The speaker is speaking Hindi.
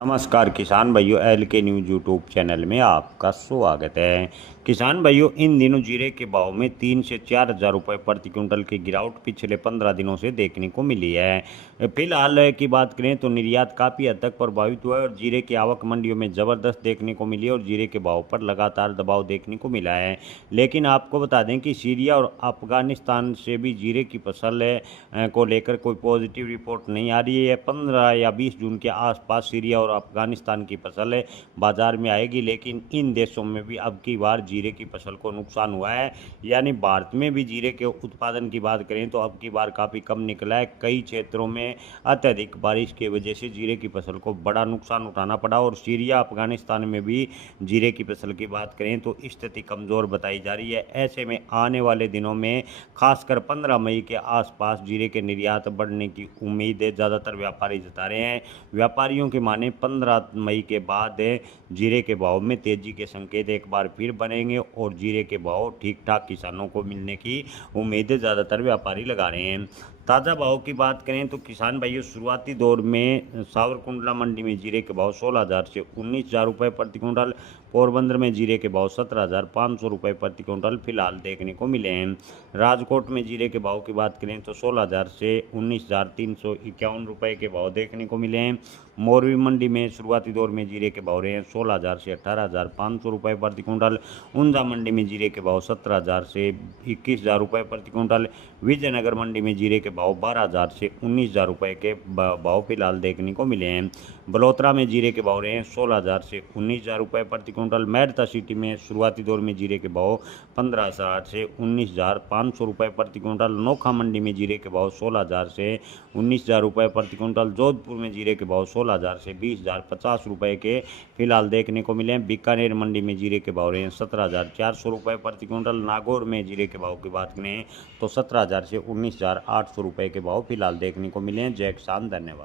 नमस्कार किसान भाइयों, एल के न्यूज यूट्यूब चैनल में आपका स्वागत है। किसान भाइयों, इन दिनों जीरे के भाव में 3 से 4 हज़ार रुपये प्रति क्विंटल की गिरावट पिछले 15 दिनों से देखने को मिली है। फिलहाल की बात करें तो निर्यात काफ़ी हद तक प्रभावित हुआ है और जीरे की आवक मंडियों में ज़बरदस्त देखने को मिली है और जीरे के भाव पर लगातार दबाव देखने को मिला है। लेकिन आपको बता दें कि सीरिया और अफगानिस्तान से भी जीरे की फसल को लेकर कोई पॉजिटिव रिपोर्ट नहीं आ रही है। 15 या 20 जून के आसपास सीरिया और अफगानिस्तान की फसल बाजार में आएगी, लेकिन इन देशों में भी अब की बार जीरे की फसल को नुकसान हुआ है। यानी भारत में भी जीरे के उत्पादन की बात करें तो अब की बार काफ़ी कम निकला है। कई क्षेत्रों में अत्यधिक बारिश की वजह से जीरे की फसल को बड़ा नुकसान उठाना पड़ा और सीरिया अफगानिस्तान में भी जीरे की फसल की बात करें तो स्थिति कमज़ोर बताई जा रही है। ऐसे में आने वाले दिनों में खासकर 15 मई के आसपास जीरे के निर्यात बढ़ने की उम्मीद है, ज़्यादातर व्यापारी जता रहे हैं। व्यापारियों की माने 15 मई के बाद जीरे के भाव में तेजी के संकेत एक बार फिर बनेंगे और जीरे के भाव ठीक ठाक किसानों को मिलने की उम्मीदें ज़्यादातर व्यापारी लगा रहे हैं। ताज़ा भाव की बात करें तो किसान भाइयों, शुरुआती दौर में सावरकुंडला मंडी में जीरे के भाव 16,000 से 19,000 रुपये प्रति क्विंटल, पोरबंदर में जीरे के भाव 17,500 रुपये प्रति क्विंटल फिलहाल देखने को मिले हैं। राजकोट में जीरे के भाव की बात करें तो 16,000 से 19,351 रुपये के भाव देखने को मिले हैं। मोरवी मंडी में शुरुआती दौर में जीरे के भाव रहे हैं 16,000 से 18,500 रुपये प्रति क्विंटल। ऊंझा मंडी में जीरे के भाव 17,000 से 21,000 रुपये प्रति क्विंटल। विजयनगर मंडी में जीरे के भाव 12,000 से 19,000 रुपये के भाव फिलहाल देखने को मिले हैं। बलोत्रा में जीरे के भाव रहे हैं 16,000 से 19,000 रुपये प्रति क्विंटल। मेड़ता सिटी में शुरुआती दौर में जीरे के भाव 15,000 से 19,500 रुपये प्रति क्विंटल। नोखा मंडी में जीरे के भाव 16,000 से 19,000 रुपये प्रति क्विंटल। जोधपुर में जीरे के भाव 16,000 से 20,050 रुपये के फिलहाल देखने को मिले हैं। बीकानेर मंडी में जीरे के भाव रहे हैं 17,400 रुपये प्रति क्विंटल। नागौर में जीरे के भाव की बात करें तो 17,000 से 19,800 रुपये के भाव फिलहाल देखने को मिले हैं। जय किसान, धन्यवाद।